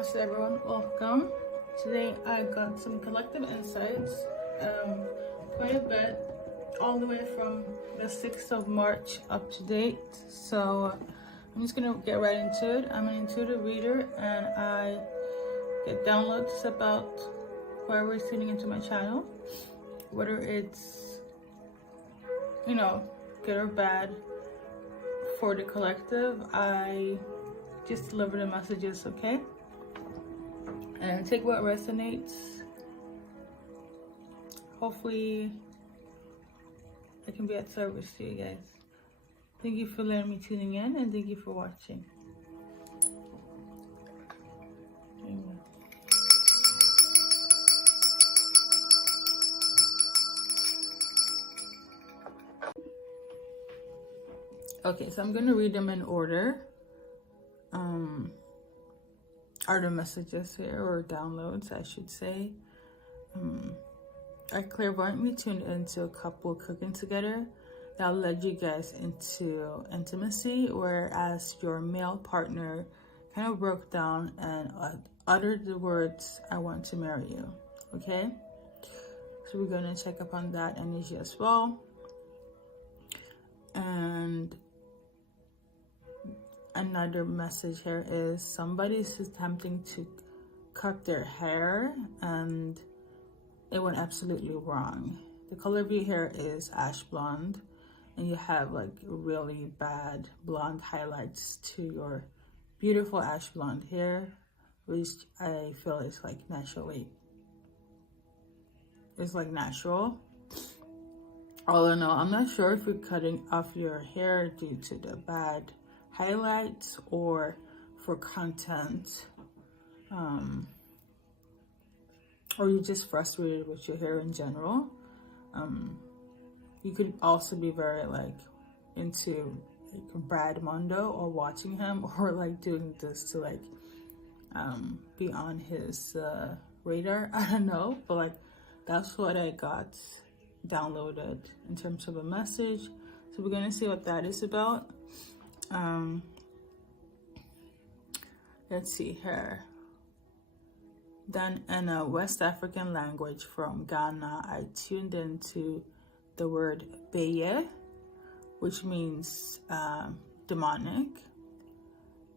Namaste everyone, welcome. Today I got some collective insights, quite a bit, all the way from the 6th of March up to date. So I'm just gonna get right into it. I'm an intuitive reader and I get downloads about whoever's tuning into my channel, whether it's, good or bad. For the collective, I just deliver the messages, okay? And take what resonates. Hopefully I can be at service to you guys. Thank you for letting me tuning in, and thank you for watching. Amen. Okay, so I'm gonna read them in order. Are the messages here, or downloads I should say. I clairvoyantly tuned into a couple cooking together that led you guys into intimacy, whereas your male partner kind of broke down and uttered the words, "I want to marry you." Okay, so we're gonna check up on that energy as well. And another message here is somebody's attempting to cut their hair and it went absolutely wrong. The color of your hair is ash blonde and you have like really bad blonde highlights to your beautiful ash blonde hair, which I feel is like naturally. It's like natural. All in all, I'm not sure if you're cutting off your hair due to the bad highlights or for content, or you're just frustrated with your hair in general. You could also be very like into like Brad Mondo or watching him, or like doing this to like be on his radar. I don't know, but like that's what I got downloaded in terms of a message. So we're gonna see what that is about. Let's see here. Then in a West African language from Ghana, I tuned into the word BKA, which means demonic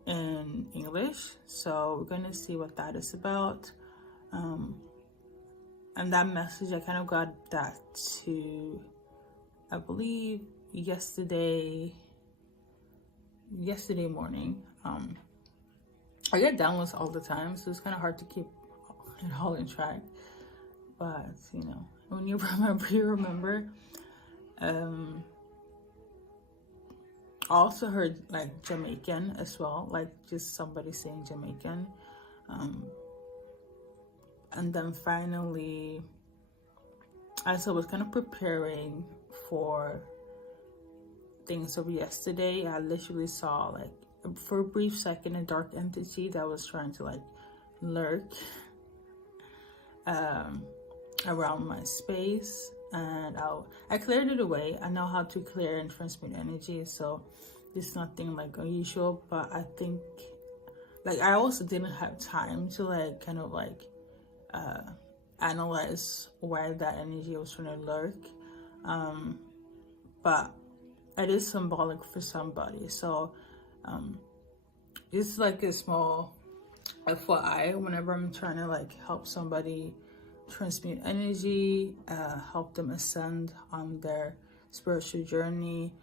in English. So we're gonna see what that is about. And that message, I kind of got that to, I believe, yesterday morning. I get downloads all the time, so it's kind of hard to keep it all in track, but when you remember, you remember. I also heard like Jamaican as well, like just somebody saying Jamaican. And then finally, as I was kind of preparing for things of yesterday, I literally saw like for a brief second a dark entity that was trying to like lurk around my space, and I cleared it away. I know how to clear and transmit energy, so it's nothing like unusual, but I think like I also didn't have time to like kind of like analyze why that energy was trying to lurk, but it is symbolic for somebody. So it's like a small FYI whenever I'm trying to like help somebody transmute energy, help them ascend on their spiritual journey.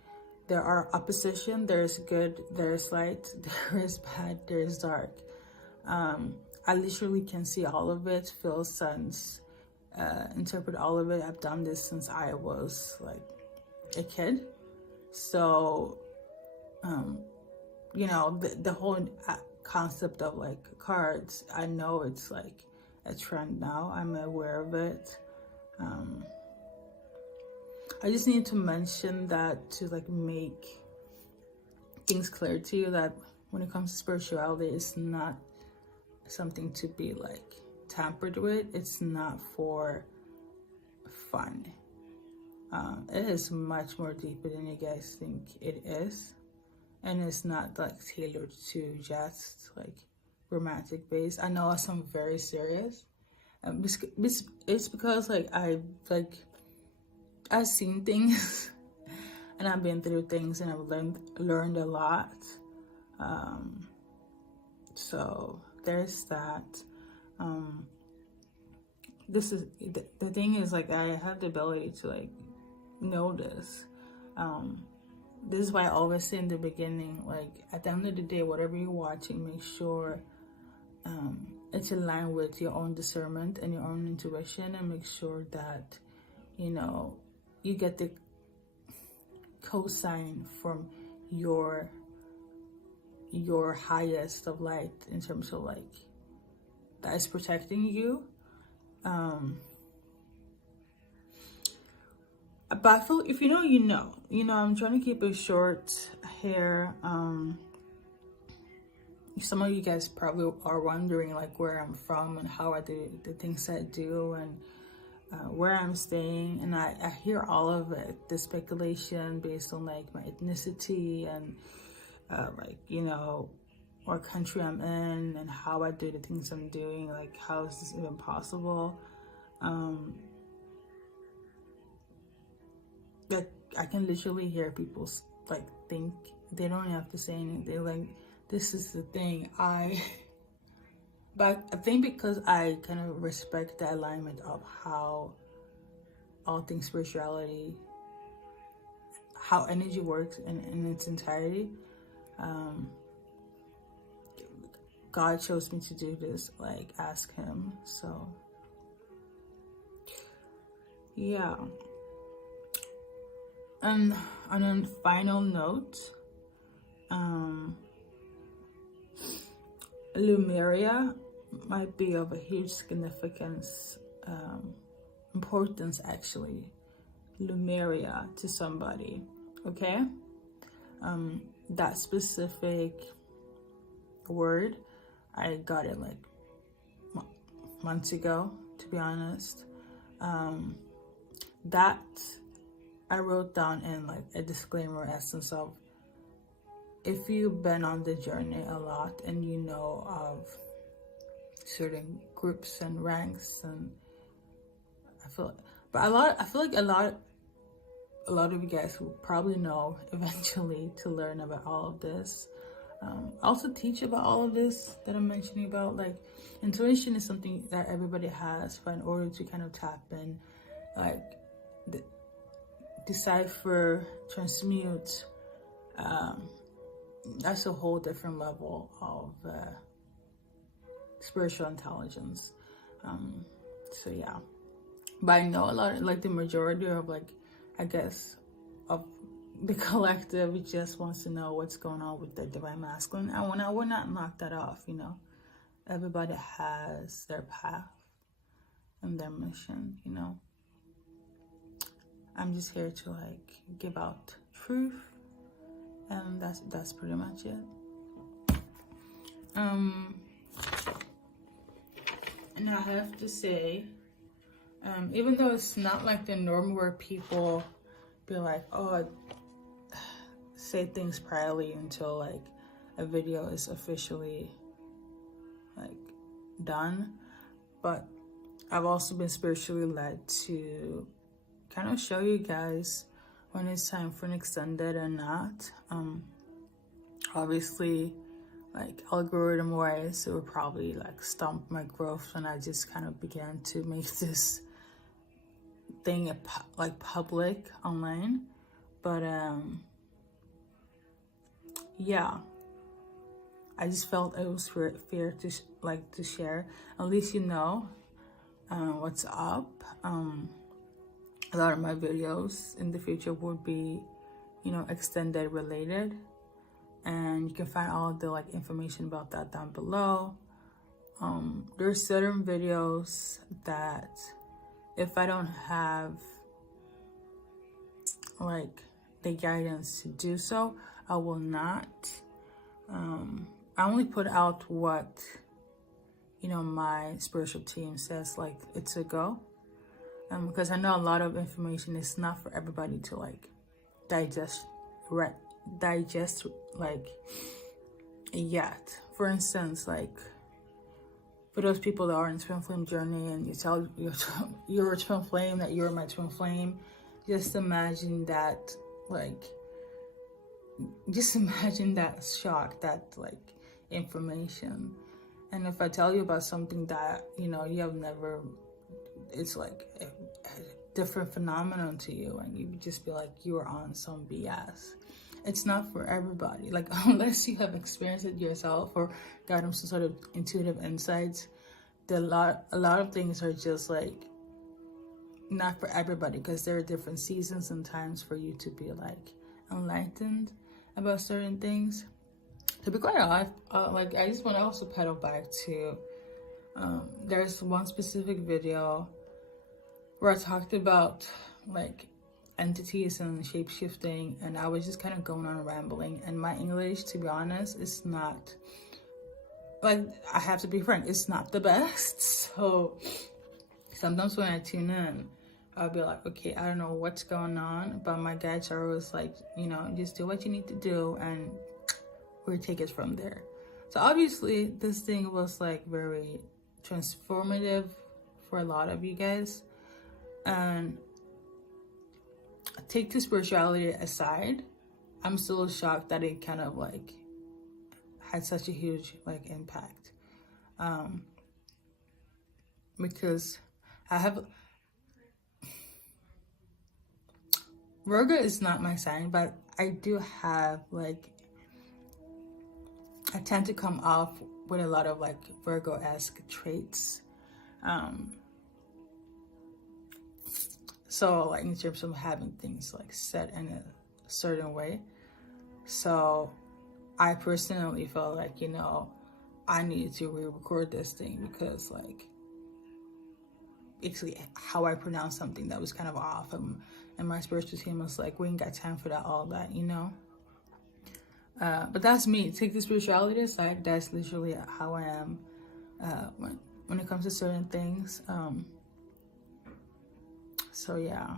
There are opposition, there's good, there's light, there is bad, there's dark. I literally can see all of it, feel, sense, interpret all of it. I've done this since I was like a kid. So, the whole concept of like cards, I know it's like a trend now. I'm aware of it. I just need to mention that to like make things clear to you that when it comes to spirituality, it's not something to be like tampered with. It's not for fun. It is much more deeper than you guys think it is, and it's not like tailored to just like romantic base. I know I'm very serious. It's because like I've seen things and I've been through things and I've learned a lot. So there's that. This is the thing is, like, I have the ability to like know this. This is why I always say in the beginning, like, at the end of the day, whatever you're watching, make sure it's in line with your own discernment and your own intuition, and make sure that, you know, you get the cosign from your highest of light, in terms of like that is protecting you. But I feel, if you know, you know, I'm trying to keep it short here. Some of you guys probably are wondering like where I'm from and how I do the things I do, and where I'm staying, and I hear all of it, the speculation based on like my ethnicity and like, you know, what country I'm in and how I do the things I'm doing. Like, how is this even possible? Like, I can literally hear people like think, they don't have to say anything, they're like, this is the thing. But I think because I kind of respect the alignment of how all things spirituality, how energy works in its entirety, God chose me to do this, like, ask him. So yeah. And on a final note, Lemuria might be of a huge significance, importance actually, Lemuria, to somebody, okay? That specific word, I got it like months ago, to be honest. That I wrote down in like a disclaimer essence of, if you've been on the journey a lot and you know of certain groups and ranks, and I feel like a lot of you guys will probably know eventually to learn about all of this. I also teach about all of this that I'm mentioning about. Like, intuition is something that everybody has, but in order to kind of tap in, like, decipher, transmute, that's a whole different level of spiritual intelligence. So yeah, but I know a lot, like the majority of, like, I guess, of the collective just wants to know what's going on with the divine masculine. And I will not knock that off, you know. Everybody has their path and their mission, you know. I'm just here to like give out truth, and that's pretty much it. And I have to say, even though it's not like the norm where people be like, oh, say things priorly until like a video is officially like done, but I've also been spiritually led to kind of show you guys when it's time for an extended or not. Obviously, like, algorithm wise, it would probably like stump my growth when I just kind of began to make this thing like public online. But yeah, I just felt it was fair to share. At least you know what's up. A lot of my videos in the future would be, you know, extended related, and you can find all of the like information about that down below. There's certain videos that if I don't have like the guidance to do so, I will not. I only put out what, you know, my spiritual team says like it's a go. Because I know a lot of information is not for everybody to like digest like yet. For instance, like For those people that are in twin flame journey and you tell your twin flame that you're my twin flame, just imagine that, like, just imagine that shock, that like information. And if I tell you about something that, you know, you have never, it's like a different phenomenon to you, and you would just be like, you are on some BS. It's not for everybody. Like, unless you have experienced it yourself or gotten some sort of intuitive insights, a lot of things are just like not for everybody, because there are different seasons and times for you to be like enlightened about certain things. To be quite honest, like, I just want to also pedal back to there's one specific video where I talked about like entities and shape-shifting, and I was just kind of going on rambling, and my English, to be honest, is not, like, I have to be frank, it's not the best. So sometimes when I tune in, I'll be like, okay, I don't know what's going on, but my guides are always like, you know, just do what you need to do and we'll take it from there. So obviously this thing was like very transformative for a lot of you guys. And take the spirituality aside, I'm still shocked that it kind of like had such a huge like impact, because I have, Virgo is not my sign, but I do have like, I tend to come off with a lot of like Virgo-esque traits. So like in terms of having things like set in a certain way. So I personally felt like, you know, I needed to re-record this thing, because like basically how I pronounced something that was kind of off, and my spiritual team was like, we ain't got time for that, all that, you know. But that's me. Take the spirituality aside, that's literally how I am when it comes to certain things. So yeah.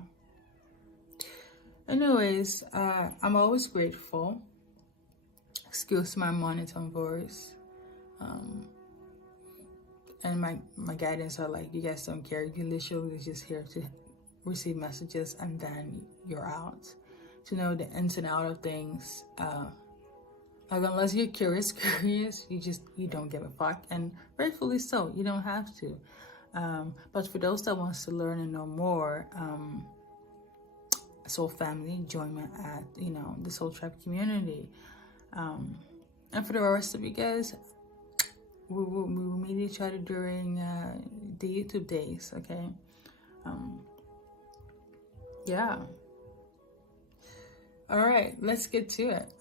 Anyways, I'm always grateful. Excuse my monotone voice. And my guidance are like, you guys don't care. You literally just here to receive messages and then you're out. To know the ins and outs of things. Like, unless you're curious, you don't give a fuck. And rightfully so, you don't have to. But for those that wants to learn and know more, Soul Family, join me at, you know, the Soul Tribe community. And for the rest of you guys, we will meet each other during the YouTube days, okay? Yeah. All right, let's get to it.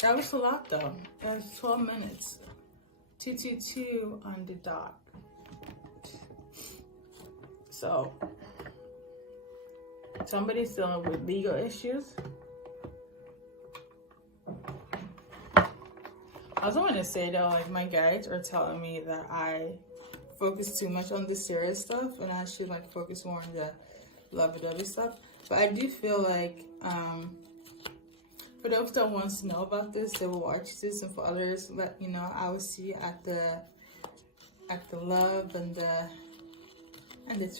That was a lot though. That was 12 minutes. 222 on the dot. So, somebody's dealing with legal issues. I also want to say though, like, my guides are telling me that I focus too much on the serious stuff and I should like focus more on the lovey-dovey stuff. But I do feel like, for those that wants to know about this, they will watch this, and for others, let you know, I will see you at the love and the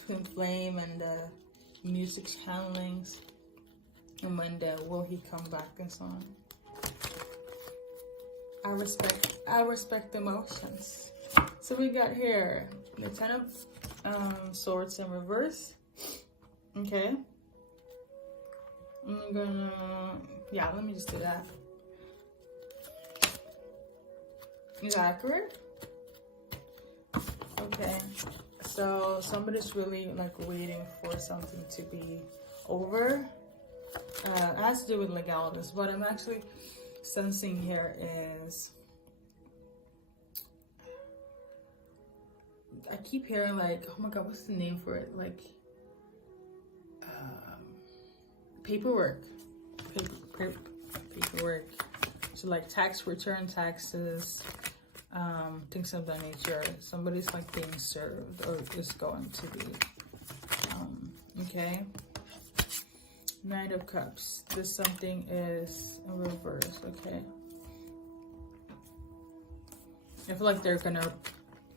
twin flame and the music channelings, and when the will he come back and so on. I respect emotions. So we got here the Ten of Swords in reverse. Okay. I'm gonna, yeah, let me just do that. Is that accurate? Okay. So somebody's really like waiting for something to be over. It has to do with legalities. What I'm actually sensing here is, I keep hearing like, oh my god, what's the name for it? Like paperwork. Paperwork. So like tax return, taxes, things of that nature. Somebody's like being served or is going to be. Okay. Knight of Cups. This something is in reverse. Okay. I feel like they're gonna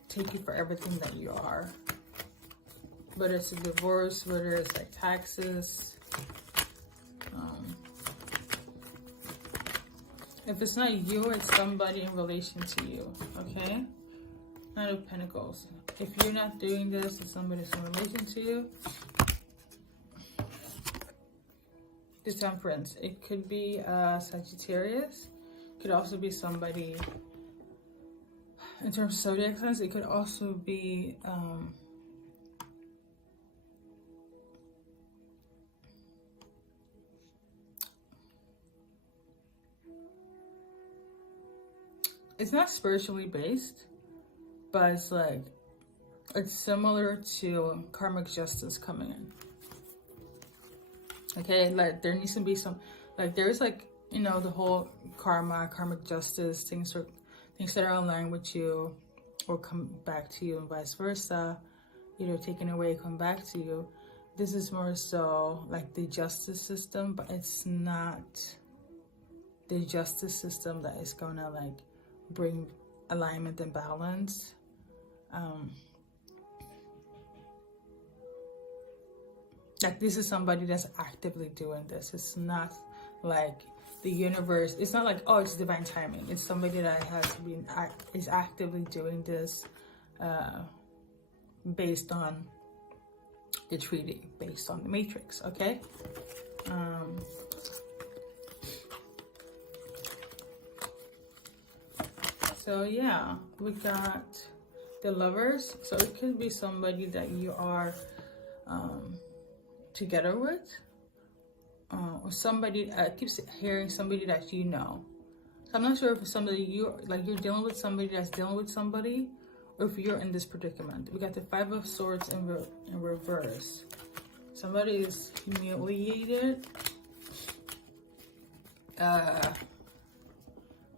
take you for everything that you are. Whether it's a divorce, whether it's like taxes. If it's not you, it's somebody in relation to you, okay? Knight of Pentacles. If you're not doing this, it's somebody in relation to you. The Temperance. It could be Sagittarius. It could also be somebody, in terms of zodiac signs, it could also be it's not spiritually based, but it's like, it's similar to karmic justice coming in. Okay, like there needs to be some, like there's like, you know, the whole karmic justice, things that are aligned with you or come back to you and vice versa, either taken away, come back to you. This is more so like the justice system, but it's not the justice system that is gonna like bring alignment and balance. Like this is somebody that's actively doing this. It's not like the universe. It's not like, oh, it's divine timing. It's somebody that has to be is actively doing this based on the treaty, based on the matrix. Okay. So yeah, we got the Lovers. So it could be somebody that you are together with, or somebody, I keep hearing somebody that you know. So I'm not sure if it's somebody you're dealing with somebody that's dealing with somebody, or if you're in this predicament. We got the Five of Swords in reverse. Somebody is humiliated.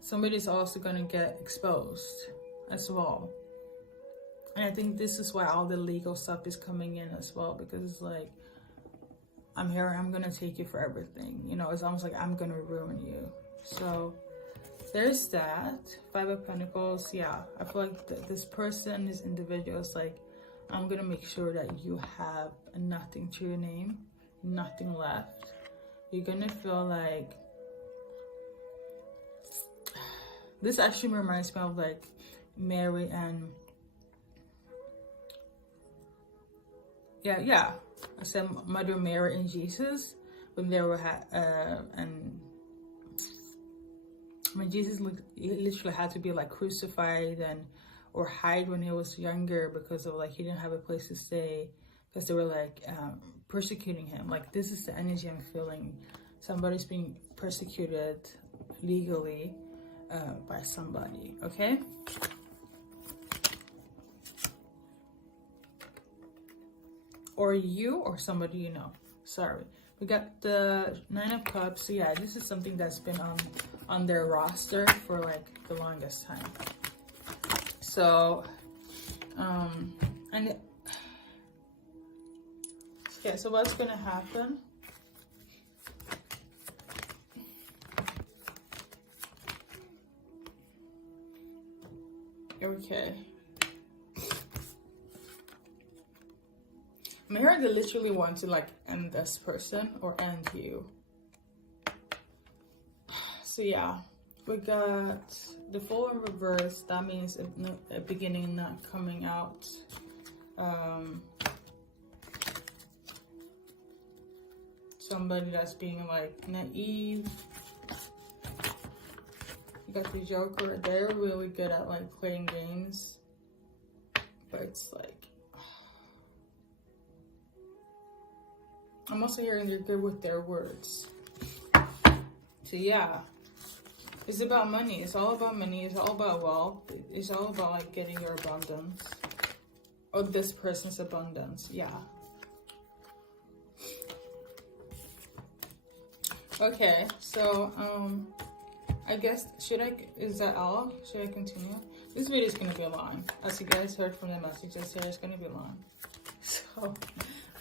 Somebody's also going to get exposed as well. And I think this is why all the legal stuff is coming in as well, because it's like, I'm here, I'm going to take you for everything. You know, it's almost like I'm going to ruin you. So there's that. Five of Pentacles. Yeah, I feel like this person, this individual is like, I'm going to make sure that you have nothing to your name, nothing left. You're going to feel like, this actually reminds me of like Mary and, yeah, I said Mother Mary and Jesus, when they were, and when Jesus literally had to be like crucified and, or hide when he was younger because of like, he didn't have a place to stay, because they were like persecuting him. Like this is the energy I'm feeling. Somebody's being persecuted legally by somebody, okay? Or you or somebody you know. Sorry. We got the Nine of Cups. So yeah, this is something that's been on their roster for like the longest time. So, and yeah, so what's gonna happen? Okay. I'm hearing they literally want to like end this person or end you. So yeah, we got the Fool in reverse. That means a beginning not coming out. Somebody that's being like naive. You got the Joker. They're really good at like playing games, but it's like, I'm also hearing they're good with their words. So yeah, it's about money. It's all about money. It's all about wealth. It's all about like getting your abundance, or this person's abundance. Yeah. Okay, so I guess, is that all? Should I continue? This video is going to be long. As you guys heard from the messages here, it's going to be long. So, I'm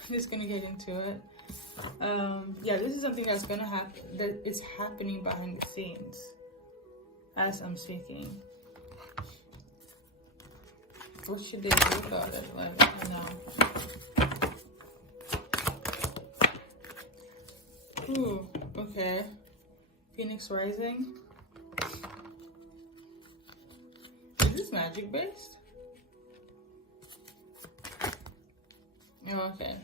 just going to get into it. Yeah, this is something that's going to happen, that is happening behind the scenes as I'm speaking. What should they do about it? Like, I know. Ooh, okay. Phoenix Rising. Is this magic based? Oh, okay.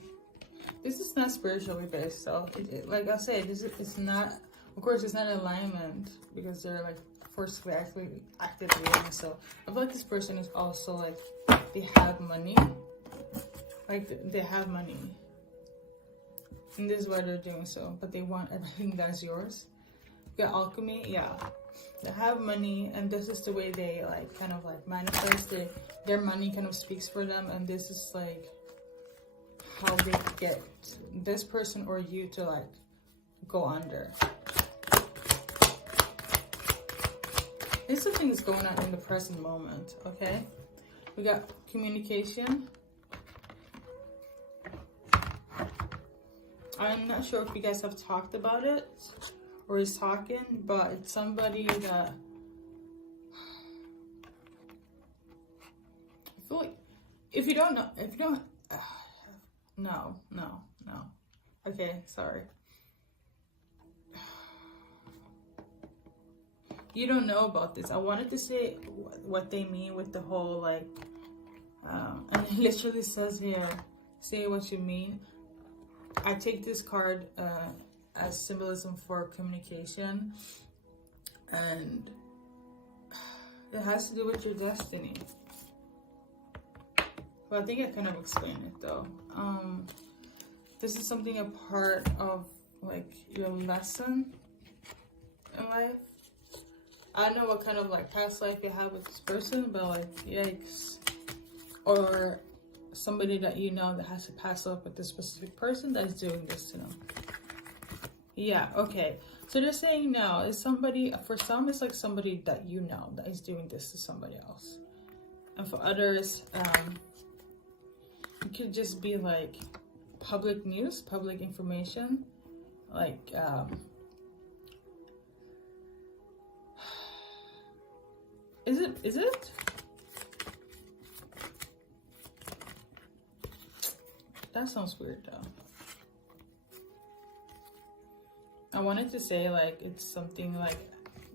This is not spiritually based, so like I said, it's not. Of course, it's not in alignment because they're like forcefully activating. So I feel like this person is also like they have money, like they have money, and this is why they're doing so. But they want everything that's yours. You got alchemy, yeah. They have money, and this is the way they like kind of like manifest it. Their money kind of speaks for them, and this is like how they get this person or you to like go under. There's something that's going on in the present moment, okay? We got communication. I'm not sure if you guys have talked about it or is talking, but it's somebody that I feel like if you don't know, no. Okay, sorry. You don't know about this. I wanted to say what they mean with the whole like, and it literally says here, say what you mean. I take this card as symbolism for communication, and it has to do with your destiny. Well, I think I kind of explained it though. This is something a part of like your lesson in life. I don't know what kind of like past life you have with this person, but like yikes. Or somebody that you know that has to pass life with this specific person that's doing this to them. Yeah, okay. So they're saying now is somebody, for some it's like somebody that you know that is doing this to somebody else. And for others, it could just be like public news, public information. Like, Is it? That sounds weird though. I wanted to say like it's something like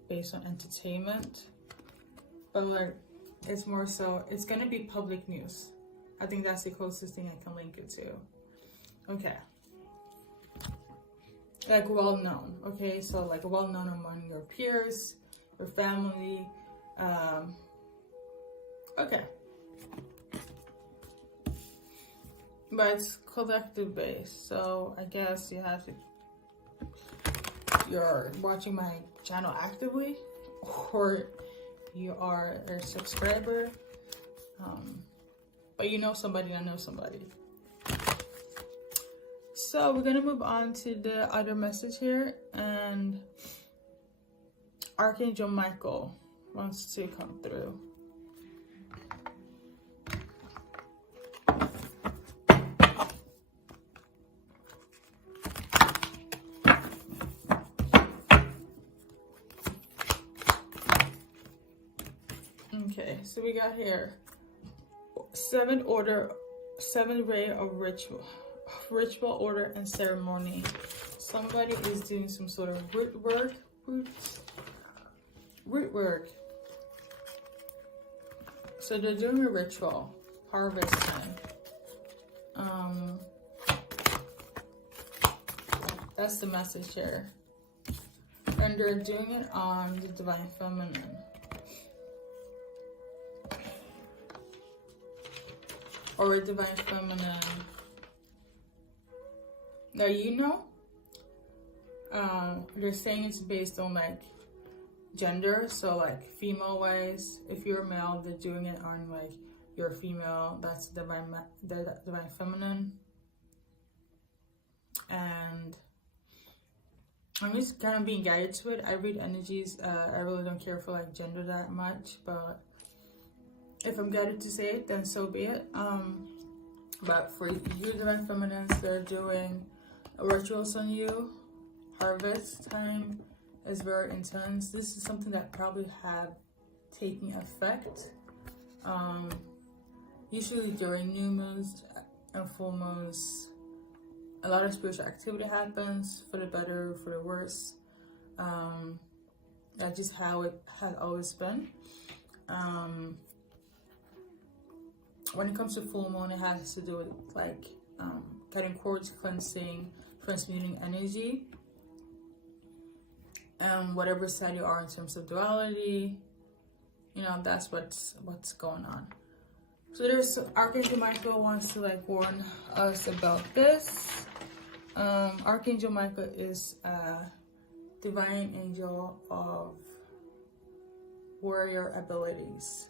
based on entertainment, but like it's more so it's gonna be public news. I think that's the closest thing I can link it to. Okay. Like well known. Okay, so like well known among your peers, your family. Okay. But it's collective based, so I guess you have to, you're watching my channel actively, or you are a subscriber, but you know somebody that knows somebody. So we're gonna move on to the other message here, and Archangel Michael wants to come through. Okay, so we got here 7 ray of ritual order and ceremony. Somebody is doing some sort of root work. So they're doing a ritual, harvest time. That's the message here. And they're doing it on the Divine Feminine. Or a Divine Feminine that you know. They're saying it's based on like gender, so like female wise, if you're a male, they're doing it on like you're a female, that's the divine feminine. And I'm just kind of being guided to it. I read energies. I really don't care for like gender that much, but if I'm guided to say it, then so be it. But for you divine feminines, they're doing rituals on you. Harvest time is very intense. This is something that probably have taken effect. usually during new moons and full moons, a lot of spiritual activity happens, for the better, for the worse. That's just how it has always been. When it comes to full moon, it has to do with like cutting cords, cleansing, transmuting energy, and whatever side you are in terms of duality, that's what's going on. So there's Archangel Michael wants to like warn us about this. Archangel Michael is a divine angel of warrior abilities.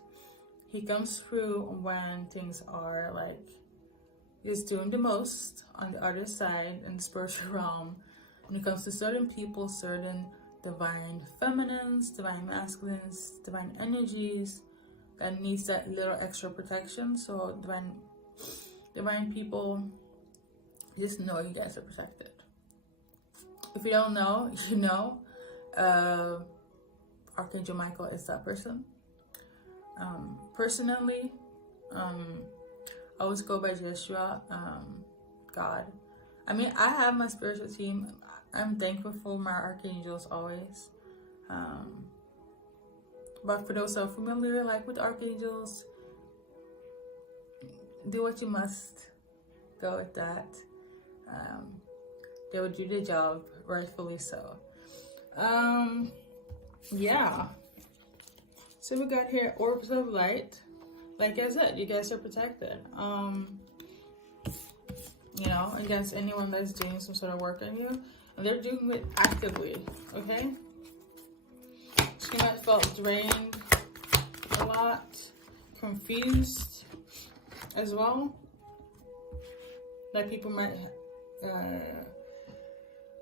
He comes through when things are like just doing the most on the other side in the spiritual realm. When it comes to certain people, certain divine feminines, divine masculines, divine energies that needs that little extra protection. So divine people, just know you guys are protected. If you don't know, you know. Archangel Michael is that person. Personally, I always go by Joshua, God. I mean, I have my spiritual team. I'm thankful for my archangels always. But for those who are familiar, like with archangels, do what you must. Go with that. They will do the job, rightfully so. Yeah. So we got here orbs of light. Like I said, you guys are protected. Against anyone that's doing some sort of work on you. And they're doing it actively, okay? She might have felt drained a lot, confused as well. Like people might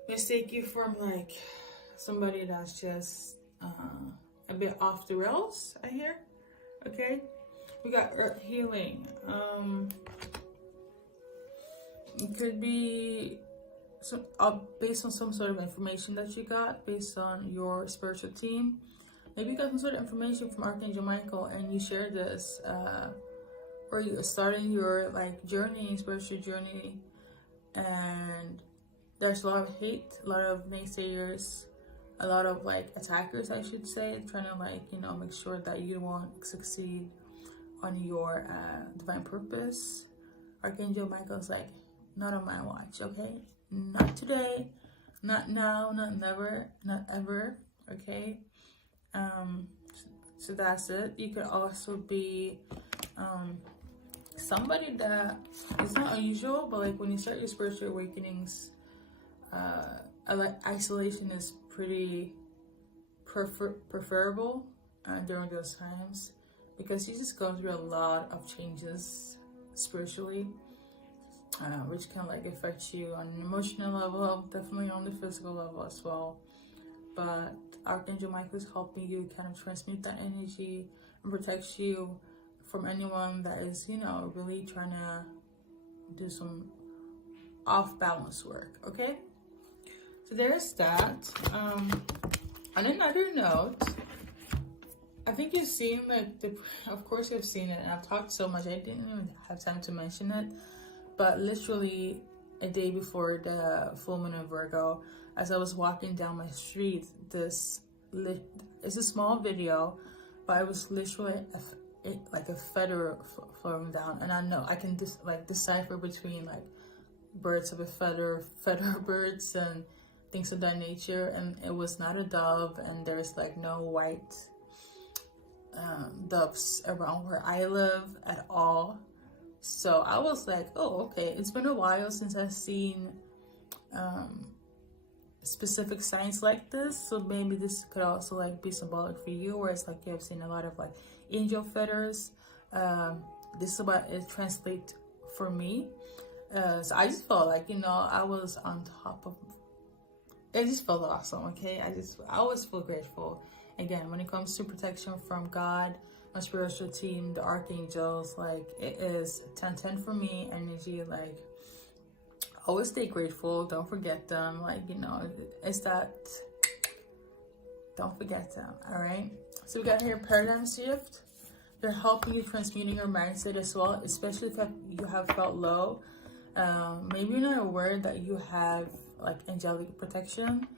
mistake you from like somebody that's just a bit off the rails, I hear. Okay, we got earth healing. It could be based on some sort of information that you got based on your spiritual team. Maybe you got some sort of information from Archangel Michael and you shared this, or you're starting your like journey, spiritual journey, and there's a lot of hate, a lot of naysayers, a lot of like attackers, I should say, trying to like, make sure that you won't succeed on your divine purpose. Archangel Michael's like, not on my watch, okay? Not today, not now, not never, not ever, okay? So that's it. You could also be somebody that is not unusual, but like when you start your spiritual awakenings, isolation is pretty preferable during those times, because you just go through a lot of changes spiritually, which can like affect you on an emotional level, definitely on the physical level as well. But Archangel Michael is helping you kind of transmute that energy and protect you from anyone that is, really trying to do some off-balance work, okay? So there's that. On another note, I think you've seen of course you've seen it, and I've talked so much I didn't even have time to mention it, but literally a day before the full moon of Virgo, as I was walking down my street, it's a small video, but I was literally like a feather flowing down, and I know I can decipher between like birds of a feather birds and things of that nature, and it was not a dove, and there's like no white doves around where I live at all. So I was like, oh, okay, it's been a while since I've seen specific signs like this, so maybe this could also like be symbolic for you, where it's like you have seen a lot of like angel feathers. This is what it translates for me. So I just felt like, I was on top of it. Just felt awesome, okay? I always feel grateful. Again, when it comes to protection from God, my spiritual team, the archangels, like it is 10-10 for me, energy, like always stay grateful, don't forget them, like, it's that, don't forget them, all right? So we got here paradigm shift. They're helping you transmuting your mindset as well, especially if you have felt low. Maybe you're not aware that you have like angelic protection,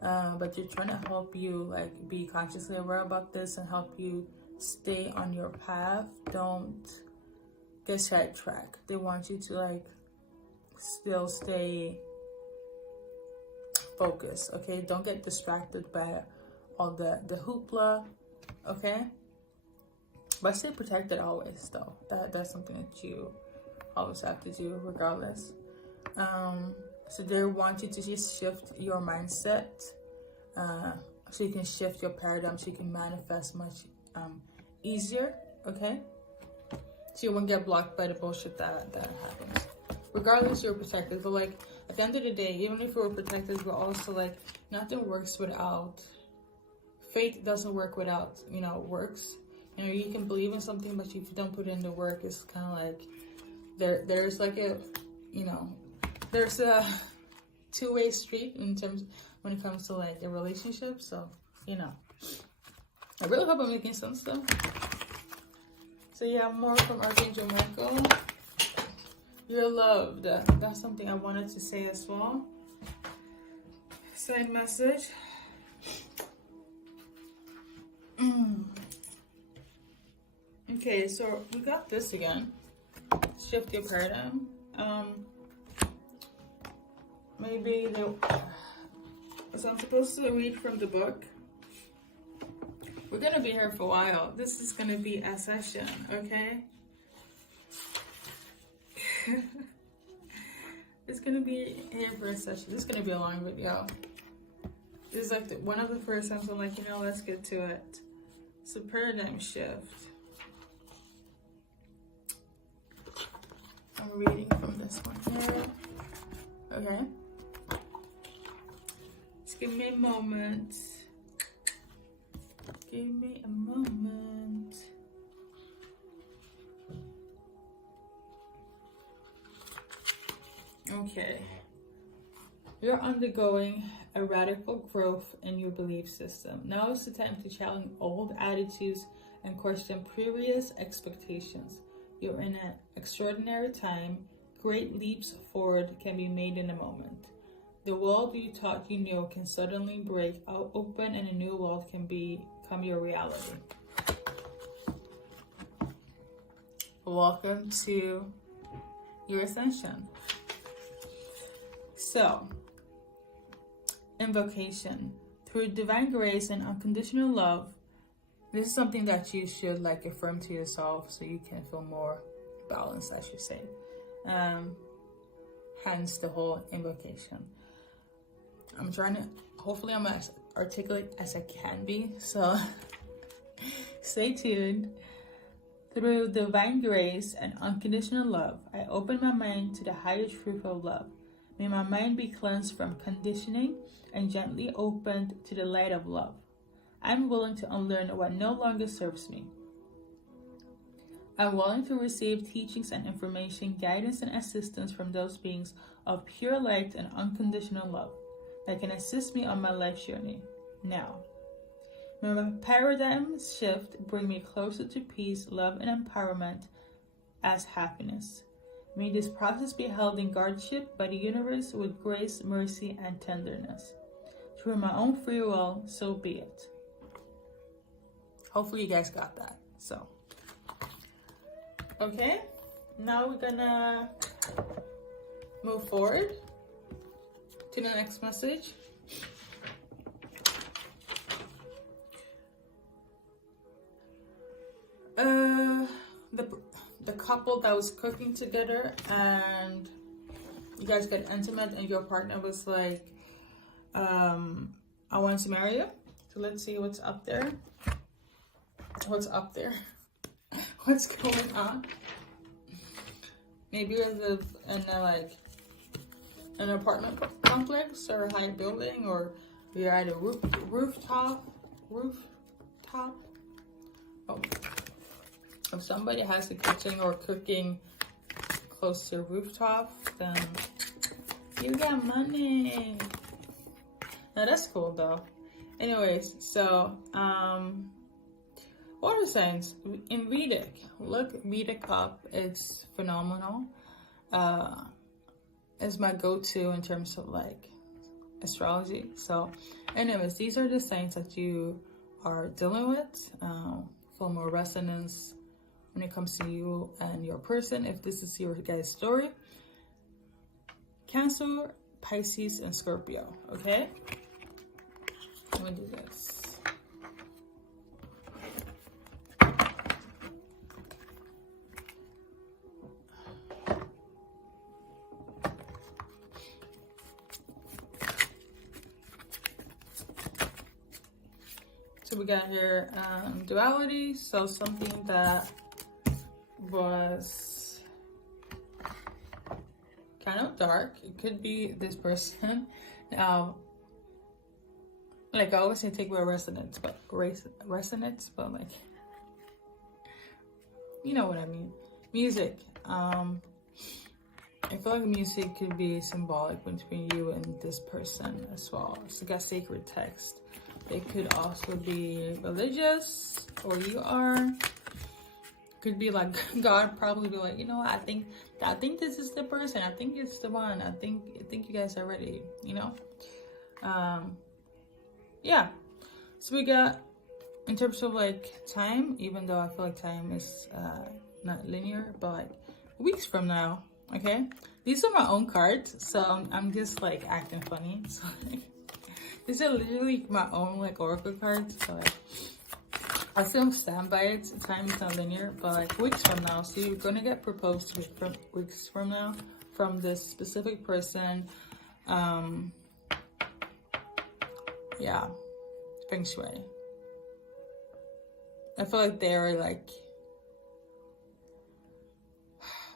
but they're trying to help you like be consciously aware about this and help you stay on your path. Don't get sidetracked. They want you to like still stay focused, okay? Don't get distracted by all the hoopla, okay? But stay protected always, though. That's something that you always have to do regardless. So they want you to just shift your mindset, so you can shift your paradigm, so you can manifest much easier, okay? So you won't get blocked by the bullshit that happens. Regardless, you're protected. But like at the end of the day, even if we're protected, we're also like, nothing works without faith. Doesn't work without, you know, works. You know, you can believe in something, but if you don't put in the work, it's kind of like there's like a, you know, there's a two-way street in terms when it comes to like a relationship. So, you know, I really hope I'm making sense though. So yeah, more from Archangel Michael. You're loved. That's something I wanted to say as well. Side message. Okay, so we got this again. Shift your paradigm. Maybe so I'm supposed to read from the book. We're gonna be here for a while. This is gonna be a session, okay? It's gonna be here for a session. This is gonna be a long video. This is like one of the first times I'm like, you know, let's get to it. It's a paradigm shift. I'm reading from this one here. Okay. Just give me a moment. Give me a moment. Okay. You're undergoing a radical growth in your belief system. Now is the time to challenge old attitudes and question previous expectations. You're in an extraordinary time. Great leaps forward can be made in a moment. The world you thought you knew can suddenly break out open, and a new world can become your reality. Welcome to your ascension. So, invocation. Through divine grace and unconditional love, this is something that you should like affirm to yourself so you can feel more balanced, I should say. Hence the whole invocation. I'm trying to, hopefully I'm as articulate as I can be, so stay tuned. Through divine grace and unconditional love, I open my mind to the higher truth of love. May my mind be cleansed from conditioning and gently opened to the light of love. I'm willing to unlearn what no longer serves me. I'm willing to receive teachings and information, guidance and assistance from those beings of pure light and unconditional love that can assist me on my life journey. Now, may my paradigm shift bring me closer to peace, love, and empowerment as happiness. May this process be held in guardianship by the universe with grace, mercy, and tenderness. Through my own free will, so be it. Hopefully you guys got that. So, okay, now we're gonna move forward to the next message. The couple that was cooking together and you guys got intimate and your partner was like, I want to marry you. So let's see what's up there. What's up there? What's going on? Maybe you're in like an apartment complex or a high building, or you're at a rooftop. Oh. If somebody has a kitchen or cooking close to a rooftop, then you got money. Now that's cool though. Anyways, so Water signs in Vedic. Look Vedic up. It's phenomenal. It's my go-to in terms of like astrology. So anyways, these are the signs that you are dealing with. For more resonance when it comes to you and your person, if this is your guy's story. Cancer, Pisces, and Scorpio. Okay, let me do this. So we got here duality, so something that was kind of dark. It could be this person. Now, like I always say, take away resonance, but like, you know what I mean. Music. I feel like music could be symbolic between you and this person as well. So got sacred text. It could also be religious, or you are. Could be like God probably be like, you know, I think this is the person. I think it's the one. I think you guys are ready. You know. Yeah. So we got in terms of like time. Even though I feel like time is not linear, but like weeks from now. Okay. These are my own cards, so I'm just like acting funny. So like, these are literally my own like oracle cards. So like, I still stand by it. Time is not linear, but like weeks from now. So you're gonna get proposed to weeks from now from this specific person. Yeah, feng shui. I feel like they're like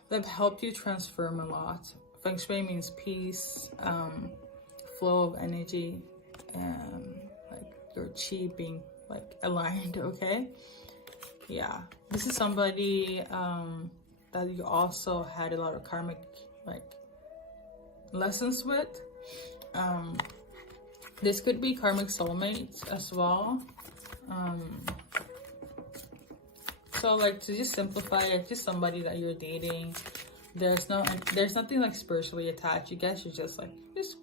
they've helped you transform a lot. Feng shui means peace, flow of energy, and like your chi being like aligned. Okay, yeah, this is somebody that you also had a lot of karmic like lessons with. This could be karmic soulmates as well. So like to just simplify it, just somebody that you're dating. There's nothing like spiritually attached. You guys are just like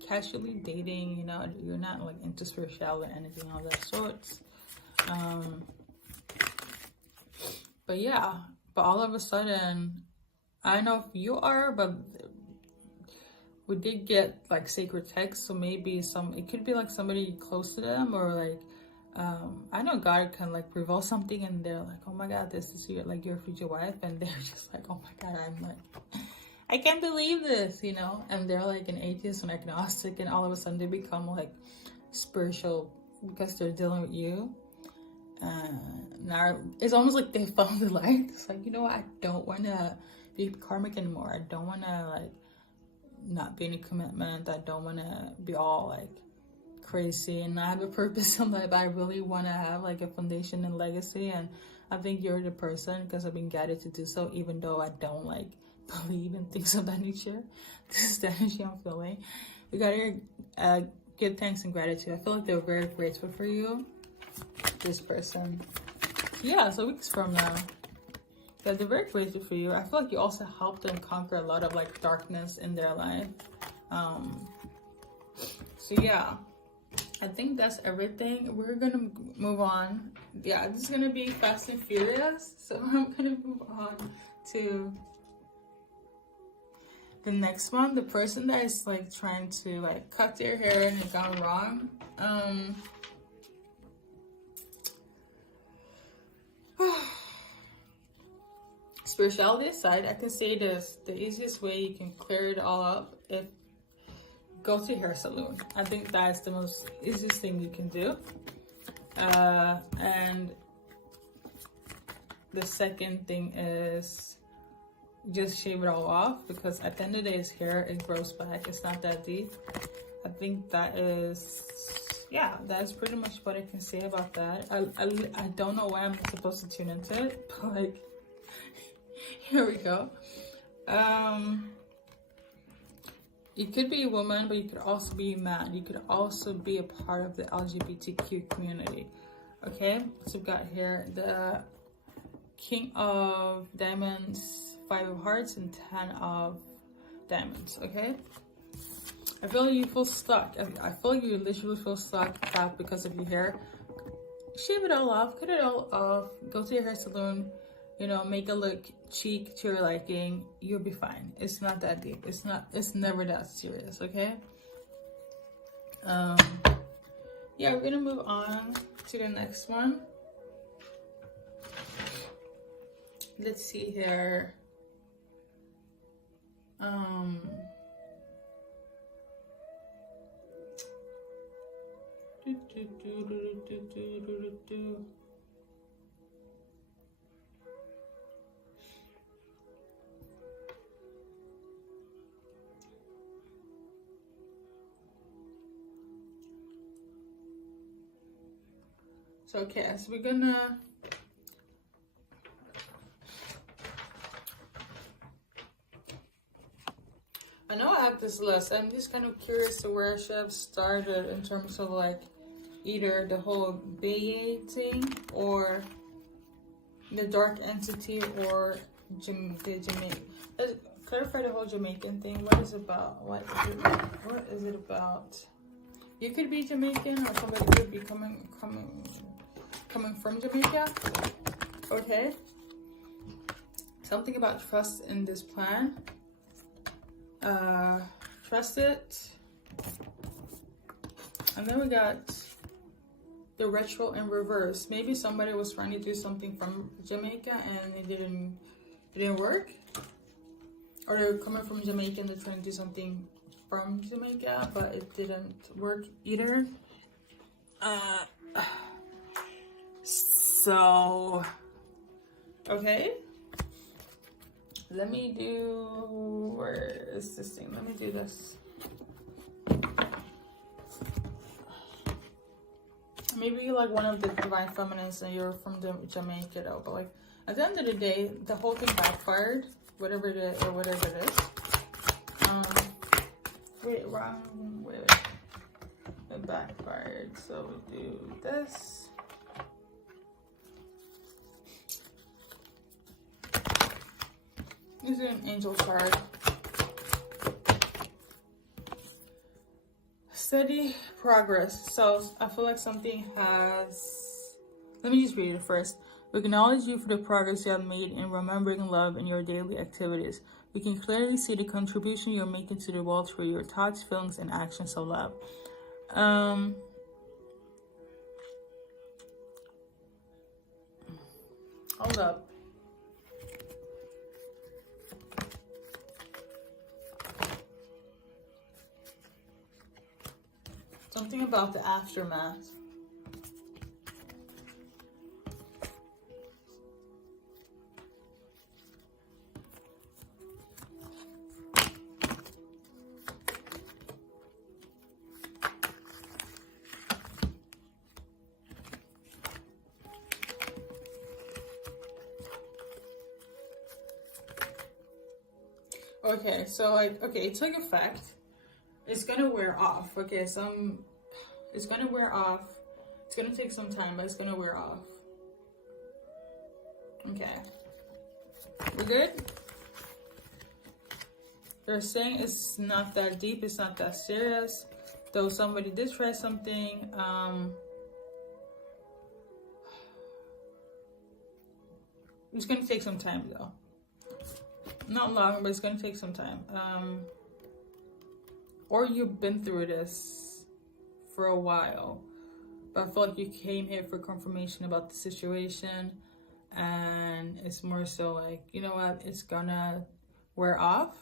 casually dating, you know, you're not like into spirituality or anything of that sorts. But yeah, but all of a sudden, I don't know if you are, but we did get like sacred text, so maybe it could be like somebody close to them, or like I know God can like reveal something and they're like, oh my God, this is your future wife, and they're just like, oh my God, I'm like, I can't believe this, you know, and they're like an atheist and agnostic, and all of a sudden they become like spiritual because they're dealing with you. Now it's almost like they found the light. It's like, you know, I don't want to be karmic anymore. I don't want to like not be in a commitment. I don't want to be all like crazy and not have a purpose in life. I really want to have like a foundation and legacy, and I think you're the person because I've been guided to do so, even though I don't like believe in things of that nature. This is the energy I'm feeling. We got here give thanks and gratitude. I feel like they're very grateful for you, this person. Yeah, so weeks from now, yeah, they're very grateful for you. I feel like you also helped them conquer a lot of like darkness in their life. So yeah, I think that's everything. We're gonna move on. Yeah, this is gonna be fast and furious, so I'm gonna move on to the next one. The person that is like trying to like cut their hair and it gone wrong. Spirituality aside, I can say this: the easiest way you can clear it all up if go to a hair salon. I think that's the most easiest thing you can do. And the second thing is just shave it all off, because at the end of the day, it's hair, it grows back. It's not that deep. I think that is, yeah, that's pretty much what I can say about that. I don't know why I'm supposed to tune into it, but like, here we go. You could be a woman, but you could also be a man. You could also be a part of the LGBTQ community. Okay, so we've got here the King of Diamonds, 5 of Hearts, and 10 of Diamonds, okay? I feel you feel stuck. I feel you literally feel stuck because of your hair. Shave it all off, cut it all off, go to your hair salon, you know, make it look chic to your liking. You'll be fine. It's not that deep. It's never that serious, okay? Yeah, we're gonna move on to the next one. Let's see here. So okay, so we're gonna I know I have this list. I'm just kind of curious to where I should have started in terms of like either the whole BKA thing or the dark entity or the Jamaican. Let's clarify the whole Jamaican thing. What is it about? What is it about? You could be Jamaican, or somebody could be coming from Jamaica. Okay. Something about trust in this plan. Trust it. And then we got the retro in reverse. Maybe somebody was trying to do something from Jamaica and it didn't work. Or they're coming from Jamaica and they're trying to do something from Jamaica, but it didn't work either. So okay. Let me do, where is this thing? Let me do this. Maybe you're like one of the divine feminines and you're from Jamaica though, but like at the end of the day, the whole thing backfired, whatever it is, or whatever it is. Wait. It backfired, so we do this. This is an angel card. Steady progress. So I feel like something has... Let me just read it first. We acknowledge you for the progress you have made in remembering love in your daily activities. We can clearly see the contribution you're making to the world through your thoughts, feelings, and actions of love. Hold up. Something about the aftermath. Okay, so like, okay, it took effect. It's gonna wear off. Okay, it's gonna wear off. It's gonna take some time, but it's gonna wear off. Okay. We good? They're saying it's not that deep, it's not that serious. Though somebody did try something. It's gonna take some time though. Not long, but it's gonna take some time. Or you've been through this for a while, but I feel like you came here for confirmation about the situation, and it's more so like, you know what, it's gonna wear off,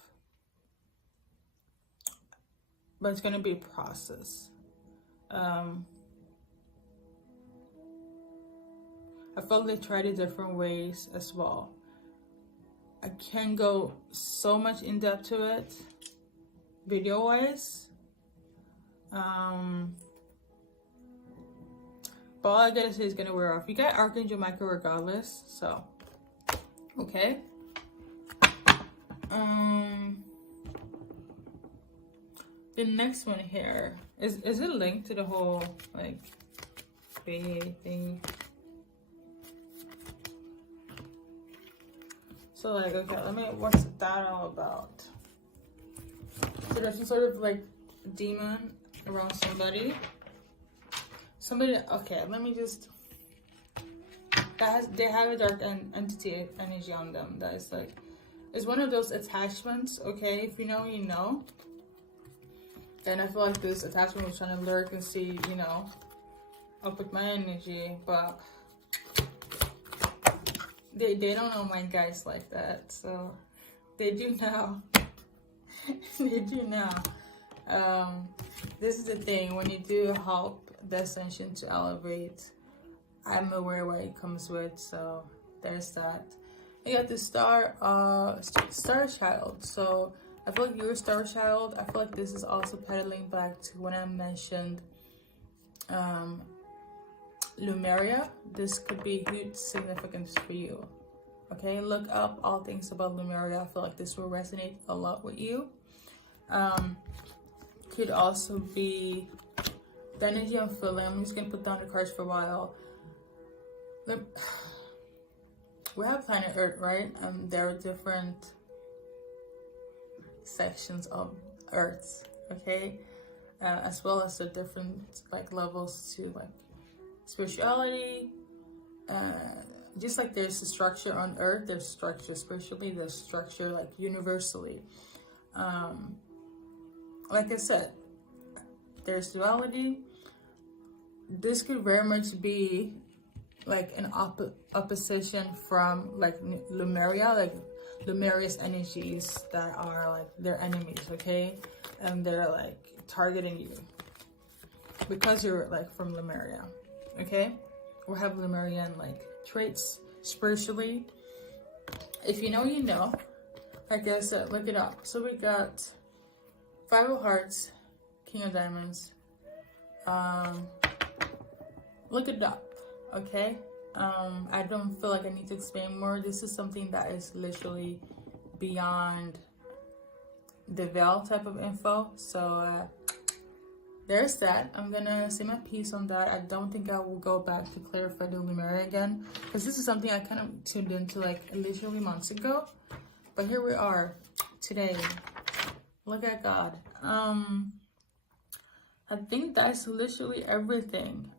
but it's gonna be a process. I felt they tried it different ways as well. I can't go so much in depth to it video wise, but all I gotta say is gonna wear off. You got Archangel Michael regardless, so okay. The next one here is it linked to the whole like BKA thing? So like, okay, what's that all about? So there's some sort of like demon around somebody. Okay, let me just, they have a dark entity energy on them. That is like, it's one of those attachments, okay? If you know, you know. And I feel like this attachment was trying to lurk and see, you know, up with my energy, but they don't know my guys like that, so they do now. They do now. This is the thing, when you do help the ascension to elevate, I'm aware what it comes with, so there's that. You got the star child. So I feel like you're a star child. I feel like this is also pedaling back to when I mentioned Lumeria. This could be huge significance for you. Okay, look up all things about Lumeria. I feel like this will resonate a lot with you. Could also be the energy I'm feeling. I'm just gonna put down the cards for a while. We have planet Earth, right? There are different sections of Earth, okay? As well as the different like levels to like spirituality. Just like there's a structure on Earth, there's structure spiritually, there's structure like universally. Like I said, there's duality. This could very much be like an opposition from like Lumeria, like Lumeria's energies that are like their enemies, okay? And they're like targeting you because you're like from Lumeria, okay? We have Lemurian like traits spiritually. If you know, you know. Like I said, look it up. So we got Five of Hearts, King of Diamonds. Look it up, okay? I don't feel like I need to explain more. This is something that is literally beyond the veil type of info. So there's that. I'm gonna say my piece on that. I don't think I will go back to clarify the Lumeria again, because this is something I kind of tuned into like literally months ago. But here we are today. Look at God. I think that's literally everything.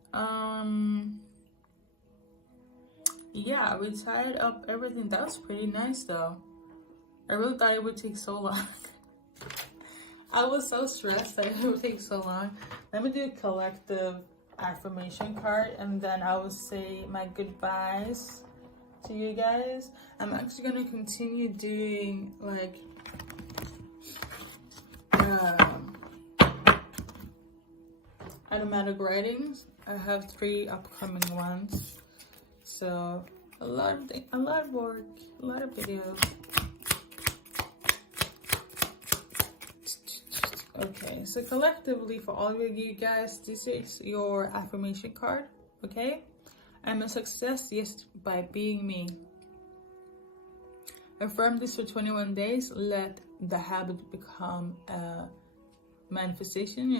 Yeah, we tied up everything. That was pretty nice though. I really thought it would take so long. I was so stressed that it would take so long. Let me do a collective affirmation card, and then I will say my goodbyes to you guys. I'm actually going to continue doing like automatic writings. I have 3 upcoming ones, so a lot of work, a lot of videos. Okay, so collectively for all of you guys, this is your affirmation card. Okay, I'm a success, yes, by being me. Affirm this for 21 days. Let the habit become a manifestation.